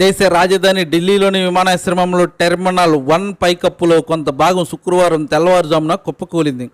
దేశ రాజధాని ఢిల్లీలోని విమానాశ్రమంలో టెర్మినల్ వన్ పైకప్పులో కొంత భాగం శుక్రవారం తెల్లవారుజామున కుప్పకూలింది.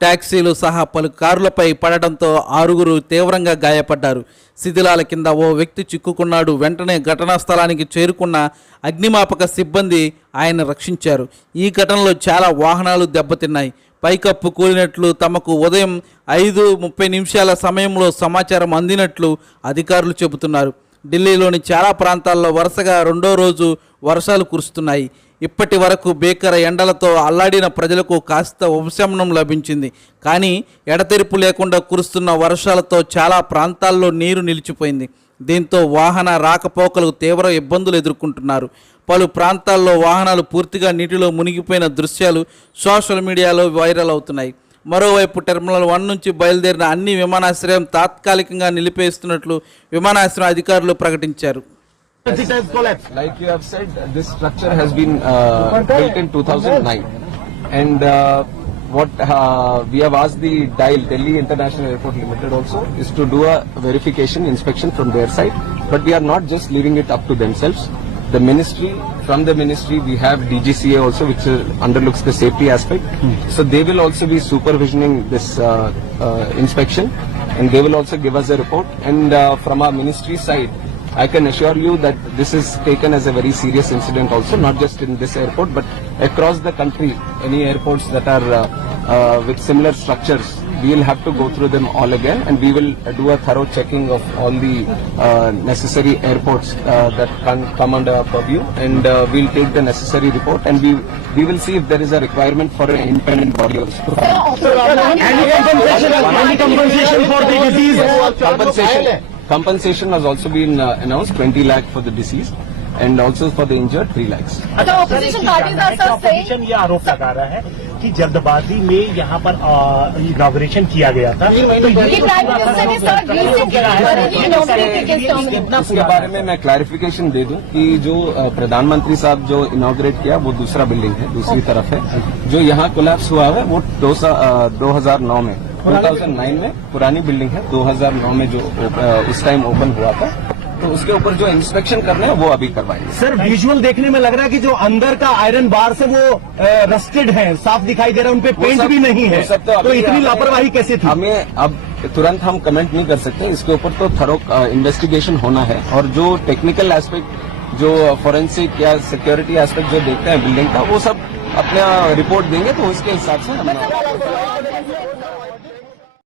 ట్యాక్సీలు సహా పలు కారులపై పడడంతో ఆరుగురు తీవ్రంగా గాయపడ్డారు. శిథిలాల కింద ఓ వ్యక్తి చిక్కుకున్నాడు. వెంటనే ఘటనా స్థలానికి చేరుకున్న అగ్నిమాపక సిబ్బంది ఆయన రక్షించారు. ఈ ఘటనలో చాలా వాహనాలు దెబ్బతిన్నాయి. పైకప్పు కూలినట్లు తమకు ఉదయం ఐదు ముప్పై నిమిషాల సమయంలో సమాచారం అందినట్లు అధికారులు చెబుతున్నారు. ఢిల్లీలోని చాలా ప్రాంతాల్లో వరుసగా రెండో రోజు వర్షాలు కురుస్తున్నాయి. ఇప్పటి వరకు భీకర ఎండలతో అల్లాడిన ప్రజలకు కాస్త ఉపశమనం లభించింది. కానీ ఎడతెరిపు లేకుండా కురుస్తున్న వర్షాలతో చాలా ప్రాంతాల్లో నీరు నిలిచిపోయింది. దీంతో వాహన రాకపోకలకు తీవ్ర ఇబ్బందులు ఎదుర్కొంటున్నారు. పలు ప్రాంతాల్లో వాహనాలు పూర్తిగా నీటిలో మునిగిపోయిన దృశ్యాలు సోషల్ మీడియాలో వైరల్ అవుతున్నాయి. మరోవైపు టెర్మినల్ వన్ నుంచి బయలుదేరిన అన్ని విమానాశ్రయం తాత్కాలికంగా నిలిపేస్తున్నట్లు విమానాశ్రయం అధికారులు ప్రకటించారు It has collapsed. Like you have said, this structure has been uh, built in 2009, and uh, what uh, we have asked the DIAL, Delhi International Airport Limited, also is to do a verification inspection from their side. But we are not just leaving it up to themselves. The ministry, from the ministry, we have DGCA also, which underlooks the safety aspect. So they will also be supervisioning this uh, uh, inspection, and they will also give us a report. And uh, from our ministry side. I can assure you that this is taken as a very serious incident also, not just in this airport, but across the country, any airports that are uh, uh, with similar structures, we will have to go through them all again and we will uh, do a thorough checking of all the uh, necessary airports uh, that can come under our purview and uh, we'll take the necessary report and we, we will see if there is a requirement for an independent body also. Any compensation, any compensation for the disease? compensation compensation has also been uh, announced 20 lakh for the deceased and also for the injured 3 lakhs The opposition parties are sir saying opposition ये आरोप लगा रहा है कि जल्दबाजी में यहाँ पर इनॉग्रेशन किया गया था। तो ने this terminal. इसके बारे में मैं क्लैरिफिकेशन दे दूँ कि जो प्रधानमंत्री साहब जो इनॉग्रेट किया वो दूसरा बिल्डिंग है दूसरी तरफ़ है। जो यहाँ कोलैप्स हुआ है वो दो, अ, 2009 में 2009 में पुरानी बिल्डिंग है। 2009 में जो उस टाइम ओपन हुआ था तो उसके ऊपर जो इंस्पेक्शन करना है वो अभी करवाएँगे। सर विजुअल देखने में लग रहा है कि जो अंदर का आयरन बार से वो रस्टेड है साफ़ दिखाई दे रहा है उनपे पेंट सब- भी नहीं है। सब तो तो इतनी लापरवाही कैसे थी? हमें अब तुरंत हम कमेंट नहीं कर सकते। इसके ऊपर तो थरो इन्वेस्टिगेशन होना है। और जो टेक्निकल एस्पेक्ट जो फॉरेंसिक या सिक्योरिटी एस्पेक्ट जो देखते हैं बिल्डिंग का वो सब अपना रिपोर्ट देंगे तो उसके हिसाब से हम